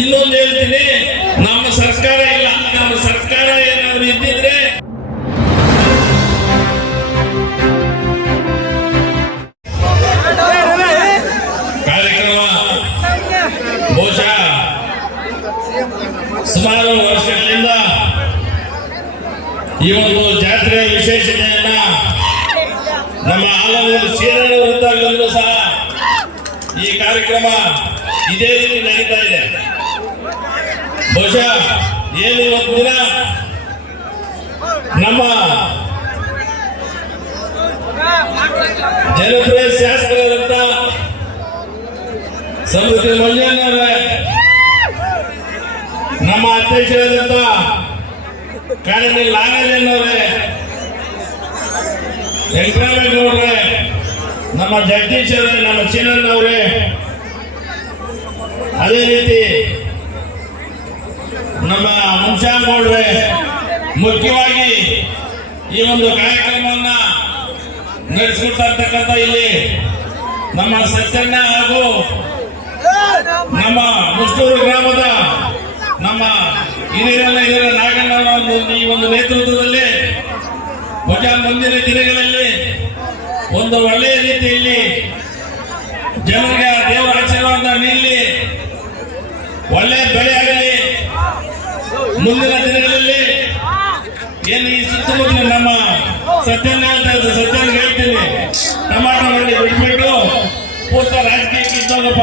ಇನ್ನೊಂದು ಹೇಳ್ತೀನಿ, ನಮ್ಮ ಸರ್ಕಾರ ಇಲ್ಲ. ನಮ್ಮ ಸರ್ಕಾರ ಏನಾದ್ರು ಇದ್ದಿದ್ರೆ ಕಾರ್ಯಕ್ರಮ ಬಹುಶಃ ಸುಮಾರು ವರ್ಷಗಳಿಂದ ಈ ಒಂದು ಜಾತ್ರೆಯ ವಿಶೇಷತೆಯನ್ನ ನಮ್ಮ ಆಲೂರು ಸೀರಣ ವೃತ್ತಗಳಲ್ಲೂ ಸಹ ಈ ಕಾರ್ಯಕ್ರಮ ಇದೇ ರೀತಿ ನಡೀತಾ ಇದೆ. ಬಹುಶಃ ಏನು ಇವತ್ತು ದಿನ ನಮ್ಮ ಜನಪ್ರಿಯ ಶಾಸಕರಾದಂತ ಸಮೃದ್ಧಿ ಮಂಜಣ್ಣವರೇ ನಮ್ಮ ಅಧ್ಯಕ್ಷರಾದಂತ ಕಾರಣಿ ನಾಗರಾಜನವರೇ ವೆಂಕಟರಾಮೇಗೌಡ್ರೆ, ನಮ್ಮ ಜಗದೀಶ್ ಅವರೇ ನಮ್ಮ ಅವರೇ ಅದೇ ರೀತಿ ನಮ್ಮ ಮುಂಶಾಗೌಡ್ರೆ ಮುಖ್ಯವಾಗಿ ಈ ಒಂದು ಕಾರ್ಯಕ್ರಮವನ್ನ ನಡೆಸಿಕೊಡ್ತಕ್ಕಂತ ಇಲ್ಲಿ ನಮ್ಮ ಸತ್ಯಣ್ಣ ಹಾಗೂ ನಮ್ಮ ಮುಸ್ತೂರು ಗ್ರಾಮದ ನಮ್ಮ ಹಿರಿಯರಲ್ಲ ಹಿರಿಯರ ನಾಗಣ್ಣನ ಒಂದು ಈ ಒಂದು ನೇತೃತ್ವದಲ್ಲಿ ಮುಂದಿನ ದಿನಗಳಲ್ಲಿ ಒಂದು ಒಳ್ಳೆಯ ರೀತಿಯಲ್ಲಿ ಜನರಿಗೆ ದೇವರ ಆಶೀರ್ವಾದ ನೀಡಲಿ. ಒಳ್ಳೆಯ ಬೆಳೆ ಆಗಲಿ. ಮುಂದಿನ ದಿನಗಳಲ್ಲಿ ಏನು ಈ ಸುತ್ತಮುತ್ತಲ ನಮ್ಮ ಸತ್ಯನ ಸತ್ಯನ ಹೇಳ್ತೀನಿ. ಟಮಾಟೋ ಮಂಡಿ ಬಿಟ್ಬಿಟ್ಟು ಪೂರ್ತ ರಾಜಕೀಯಕ್ಕೆ ಇದ್ದೋಗಪ್ಪ.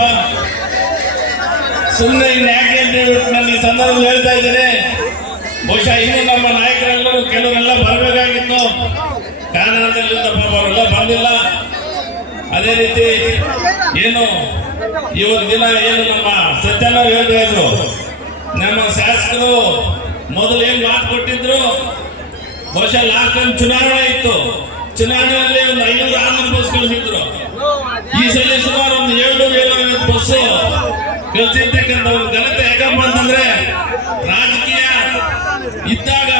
ಸುಮ್ಮನೆ ಇನ್ನು ಯಾಕೆ ಅಂತ ಹೇಳ್ಬಿಟ್ಟು ನಾನು ಈ ಸಂದರ್ಭದಲ್ಲಿ ಹೇಳ್ತಾ ಇದ್ದೀನಿ. ಬಹುಶಃ ಇನ್ನು ನಮ್ಮ ನಾಯಕರೆಲ್ಲರೂ ಕೆಲವರೆಲ್ಲ ಬರಬೇಕಾಗಿತ್ತು. ಕಾರಣದಲ್ಲಿ ಅವರೆಲ್ಲ ಬಂದಿಲ್ಲ. ಅದೇ ರೀತಿ ಏನು ಇವತ್ತು ದಿನ ಏನು ನಮ್ಮ ಸತ್ಯನ ಹೇಳ್ತಾ ಇದ್ರು. ನಮ್ಮ ಶಾಸಕರು ಮೊದಲು ಏನ್ ಮಾತು ಕೊಟ್ಟಿದ್ರು? ಬಹುಶಃ ಲಾಸ್ಟ್ ಟೈಮ್ ಚುನಾವಣೆ ಇತ್ತು. ಚುನಾವಣೆಯಲ್ಲಿ ಒಂದು ಐನೂರು ಆರ್ನೂರು ಬಸ್ ಕಳಿಸಿದ್ರು. ಈ ಸಲ ಸುಮಾರು ಒಂದು ಏಳ್ನೂರು, ಏಳ್ನೂರ ಬಸ್ ಕಳಿಸಿರ್ತಕ್ಕಂಥ ಒಂದು ಘನತೆ. ಯಾಕಪ್ಪ ಅಂತಂದ್ರೆ ರಾಜಕೀಯ ಇದ್ದಾಗ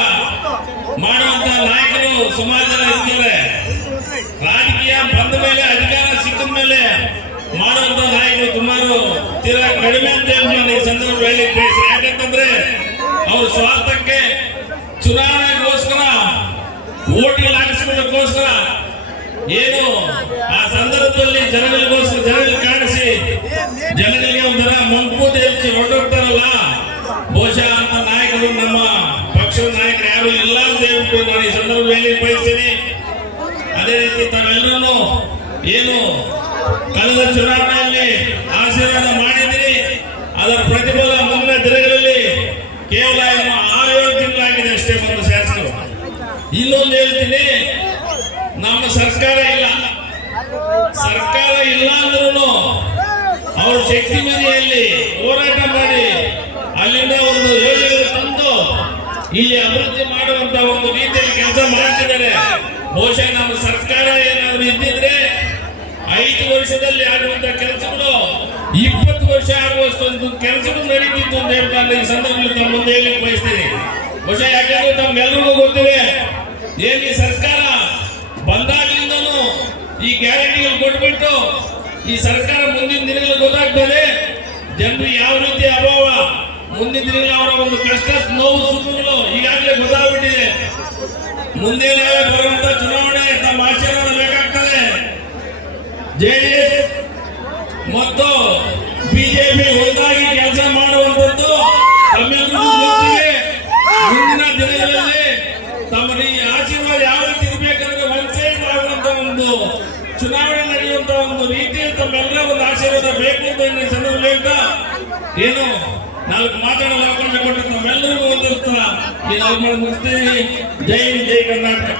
ಮಾಡುವಂತ ನಾಯಕರು ಸುಮಾರು ಜನ ಇರ್ತಾರೆ. ರಾಜಕೀಯ ಬಂದ ಮೇಲೆ, ಅಧಿಕಾರ ಸಿಕ್ಕಿದ ಮೇಲೆ ಮಾಡುವಂತ ನಾಯಕರು ಸುಮಾರು ತೀರಾ ಕಡಿಮೆ ಅಂತ ನಾನು ಸಂದರ್ಭ ಹೇಳಿ ಅವ್ರ ಸ್ವಾರ್ಥಕ್ಕೆ ಚುನಾವಣೆಗೋಸ್ಕರ ಓಟಿಗೆ ಹಾಕಿಸ್ಕೊಳ್ಳೋಕ್ಕೋಸ್ಕರ ಏನು ಆ ಸಂದರ್ಭದಲ್ಲಿ ಜನಗಳಿಗೋಸ್ಕರ ಜನಗಳಿಗೆ ಕಾಣಿಸಿ ಜನಗಳಿಗೆ ಒಂಥರ ಮಂಕೂತಿ ಹೆಚ್ಚಿ ಹೊರಟೋಗ್ತಾರಲ್ಲ, ಬಹುಶಃ ಅಂತ ನಾಯಕರು, ನಮ್ಮ ಪಕ್ಷದ ನಾಯಕರು ಯಾರು ಇಲ್ಲ ಅಂತ ಹೇಳ್ಬಿಟ್ಟು ನಾನು ಈ ಸಂದರ್ಭದಲ್ಲಿ ಬಯಸ್ತೀನಿ ಅದೇ ರೀತಿ ತಾವೆಲ್ಲರೂ ಏನು ಕಳೆದ ಚುನಾವಣೆಯಲ್ಲಿ ಆಶೀರ್ವಾದ ಮಾಡಿದಿರಿ ಅದರ ಪ್ರತಿಫಲ ಮುಂದಿನ ದಿನಗಳಲ್ಲಿ ಒಂದು ಶಾಸಕರು ಇನ್ನೊಂದು ಹೇಳ್ತೀನಿ. ನಮ್ಮ ಸರ್ಕಾರ ಇಲ್ಲ. ಸರ್ಕಾರ ಇಲ್ಲ ಅಂದ್ರೂ ಅವ್ರ ಶಕ್ತಿ ಮನೆಯಲ್ಲಿ ಹೋರಾಟ ಮಾಡಿ ಅಲ್ಲಿಂದ ಒಂದು ಯೋಜನೆ ತಂದು ಇಲ್ಲಿ ಅಭಿವೃದ್ಧಿ ಮಾಡುವಂತ ಒಂದು ರೀತಿಯಲ್ಲಿ ಕೆಲಸ ಮಾಡ್ತಿದ್ದಾರೆ. ಬಹುಶಃ ನಮ್ಮ ಸರ್ಕಾರ ಏನಾದ್ರು ಇದ್ದಿದ್ರೆ ಐದು ವರ್ಷದಲ್ಲಿ ಆಗುವಂತ ಕೆಲಸಗಳು, ಇಪ್ಪತ್ತು ವರ್ಷ ಆಗುವಷ್ಟು ಕೆಲಸಗಳು ನಡೀತಿತ್ತು ಅಂತ ಹೇಳ್ತಾ ಈ ಸಂದರ್ಭದಲ್ಲಿ ತಮ್ಮ ಮುಂದೆ ಬಹುಶಃ ಯಾಕಂದ್ರೆ ನಮ್ಗೆಲ್ರಿಗೂ ಗೊತ್ತಿದೆ ಏನ್ ಸರ್ಕಾರ ಬಂದಾಗ್ಲಿಂದನು ಈ ಗ್ಯಾರಂಟಿಗಳು ಕೊಟ್ಬಿಟ್ಟು ಈ ಸರ್ಕಾರ ಮುಂದಿನ ದಿನಗಳು ಗೊತ್ತಾಗ್ತದೆ. ಜನರು ಯಾವ ರೀತಿ ಅಭಾವ, ಮುಂದಿನ ದಿನಗಳ ಅವರ ಒಂದು ಕಷ್ಟ, ನೋವು, ಸುಖಗಳು ಈಗಾಗಲೇ ಗೊತ್ತಾಗ್ಬಿಟ್ಟಿದೆ. ಮುಂದೆ ಬರುವಂತ ಚುನಾವಣೆ ತಮ್ಮ ಆಶೀರ್ವಾದ ಬೇಕಾಗ್ತದೆ. ಜೆಡಿಎಸ್ ಮತ್ತು ಬಿಜೆಪಿ ಒಂದಾಗಿ ಕೆಲಸ ಮಾಡುವಂತದ್ದು ತಮ್ಮೆಲ್ಲರಿಗೂ ಗೊತ್ತಿದೆ ಮುಂದಿನ ದಿನಗಳಲ್ಲಿ ತಮ್ಮ ಈ ಆಶೀರ್ವಾದ ಯಾವ ರೀತಿ ಇರಬೇಕಂದ್ರೆ ವಂಚನೆ ಆಗುವಂತ ಒಂದು ಚುನಾವಣೆ ನಡೆಯುವಂತ ಒಂದು ರೀತಿಯಲ್ಲಿ ತಮ್ಮೆಲ್ಲರ ಒಂದು ಆಶೀರ್ವಾದ ಬೇಕು ಅಂತ ಈ ಸಂದರ್ಭದಲ್ಲಿ ಏನು, ನಾಲ್ಕು ಮಾತಾಡಲು ಅವಕಾಶ ಕೊಟ್ಟು ತಮ್ಮೆಲ್ಲರಿಗೂ ಒಂದು ಮುಗಿಸ್ತೀವಿ ಜೈ ಜೈ ಕರ್ನಾಟಕ.